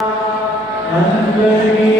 આટલા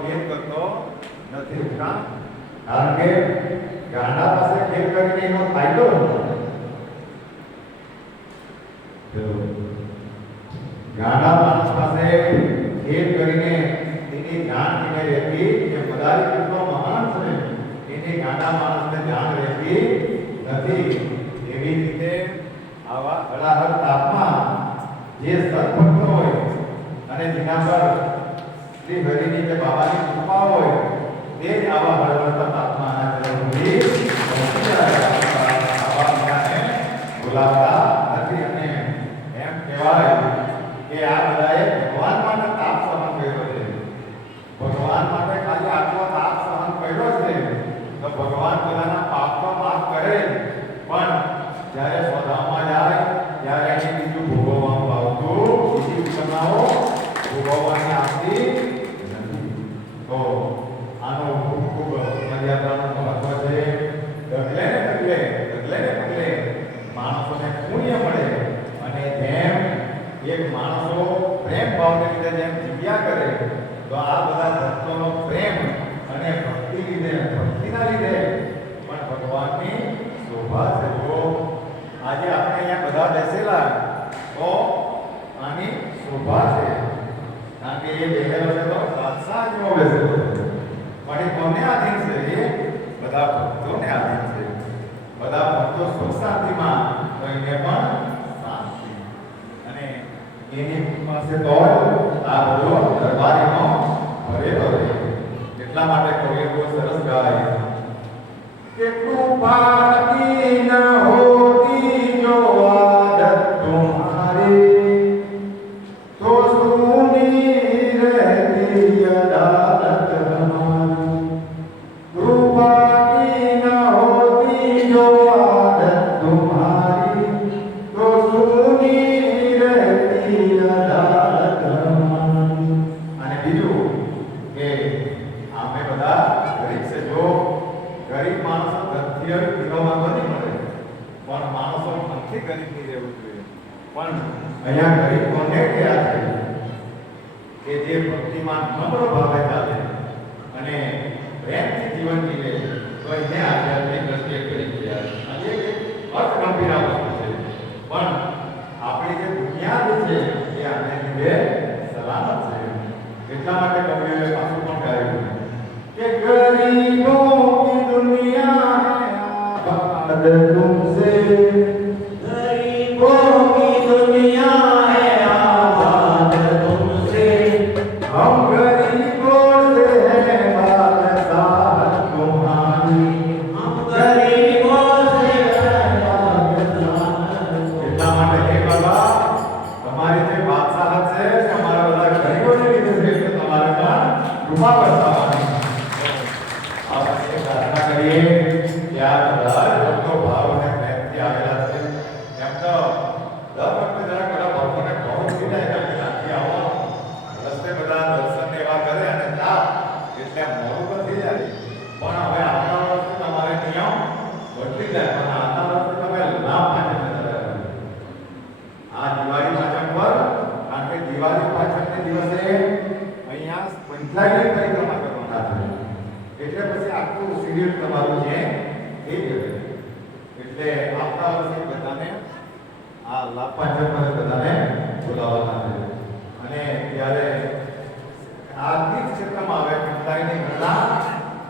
ખેલ કરતો નથી. કારણ કે ગાંડા પાસે ખેલ કરીને એનો ફાયદો ગાંડા માણસ પાસે ખેલ કરીને એની જાણ એને રહેતી કે મદારી કેટલો મહાન છે, એની ગાંડા માણસને જાણ રહેતી નથી. એવી રીતે આવા હળાહળ તાપમાં જે સતપટ હોય અને જેના પર શ્રી હરિની જે બાબાની કૃપા હોય તે જ આવા હળવળતા આત્માના જરૂરી બોલાવતા નથી અને એમ કહેવાય કે આ બધાએ ભગવાન માટે તાપ સહન કર્યો છે. ભગવાન માટે ખાલી આટલો તાપ સહન કર્યો છે તો ભગવાન બધાના પાપનો માફ કરે પણ જ્યારે સ્વધામ માટે કોઈ કોઈ સરસ ગાય. કે કૃપા ન હોય. યાદ છે. એટલા માટે કવિએ પાછું પણ ગાયું કે દુનિયા હૈ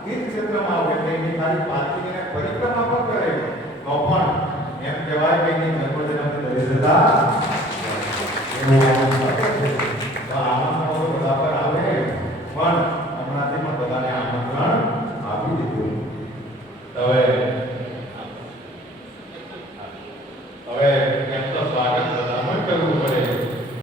તીર્થ ક્ષેત્રમાં આવે એટલે એની ખાલી પાર્થિવ પરિક્રમા પણ કરે તો પણ એમ કહેવાય કે એની જન્મદિન આપણે